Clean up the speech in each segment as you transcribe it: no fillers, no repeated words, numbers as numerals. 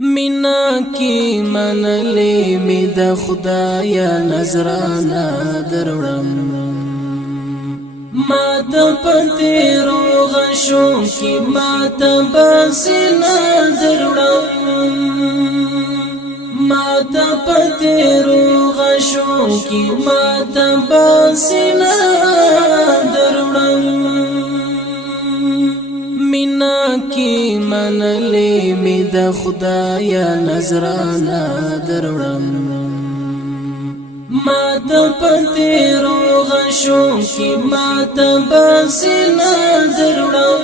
مینا کی منلی می د خدایا نظرانا دروړم ما د پتیرو غشو کی ما د بسنا دروړم ما د پتیرو غشو کی ما د بسنا دروړم مینا کی منلی می د خدایا نظرانا دروړم ما د پتیرو غشو کی ما د بسنا دروړم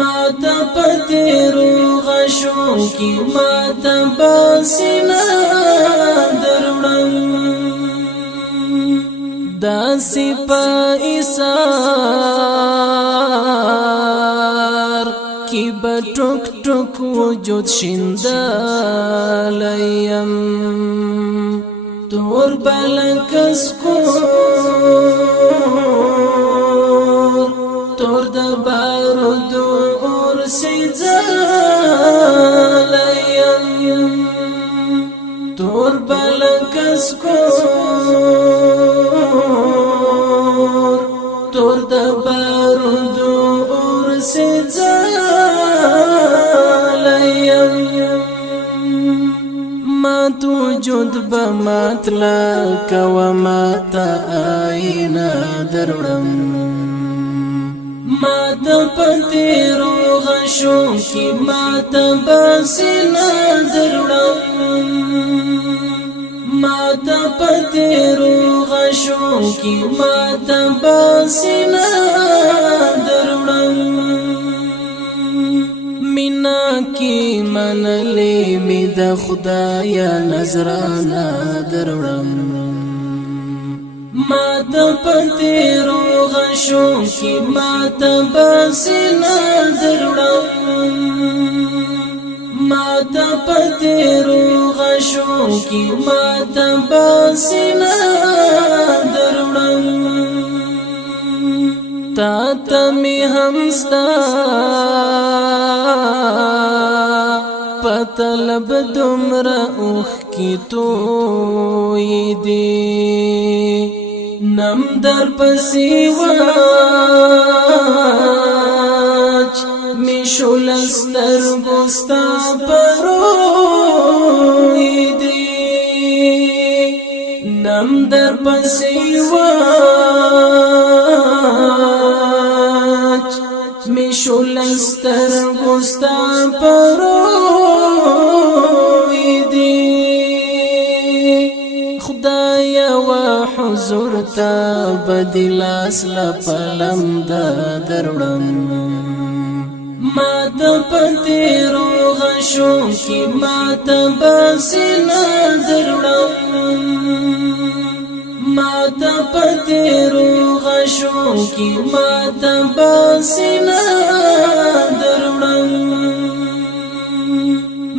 ما د پتیرو غشو کی ما د بسنا دروړم داسی پا ایسار کی بٹک ٹک وجود شندالیم تور بلکس کور تور دبارو دور سیزالیم تور بلکس کور تور دبارو دور سیزالیم ما تو جد بماتلا کوا تا آئینا دروړم ما د پتیرو غشو کی ما د بسنا دروړم ما د پتیرو غشو کی ما د بسنا دروړم مینا کی منلی می د خدایا نظرانا دروړم ما د پتیرو غشو کی ما د بسنا دروړم ما د پتیرو غشو کی ما د بسنا دروړم تا تمی همستا پتلب دمرا اوخ کی توی دی نم در پسیواج میشولستر گستا پروی دی نم در پسیواج میشولستر گستا پروی دی خدایا و حضور تا بدلاس لپلم دا دروړم ما د پتیرو غشو کی ما د بسنا دروړم ما د پتیرو غشو کی ما د بسنا دروړم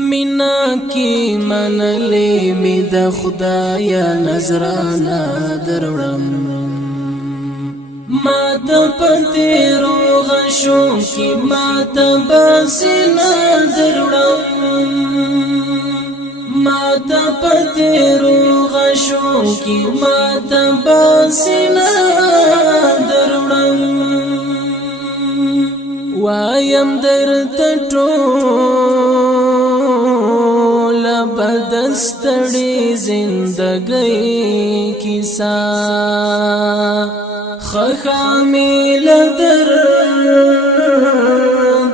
مینا کی منلی می د خدایا نظرانا دروړم ما د پتیرو غشو کی ما د بسنا دروړم ما د پتیرو غشو کی ما د بسنا دروړم وایم درته ټول بدستړي زندګۍ کیسا خخامیل در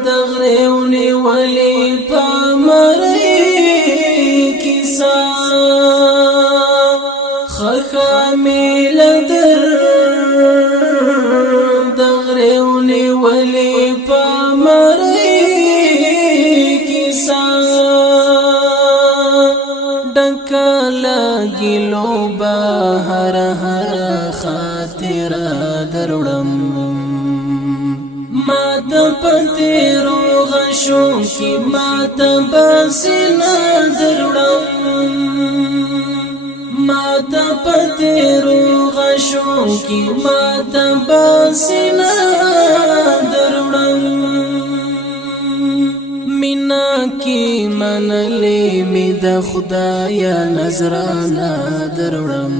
دغریونی ولی پامری کیسا خخامیل در دغریونی ولی پامری کیسا ډکلا ګلو بهر هر خاطر دروړم ما د پتیرو غشو کی ما د بسنا دروړم ما د پتیرو غشو کی ما د بسنا دروړم سینا کی منلی می د خدایا نظرانا دروړم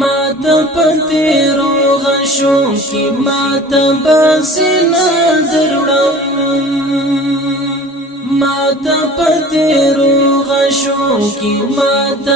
ما د پتیرو غشو کی ما د بسنا دروړم ما د پتیرو غشو کی ما د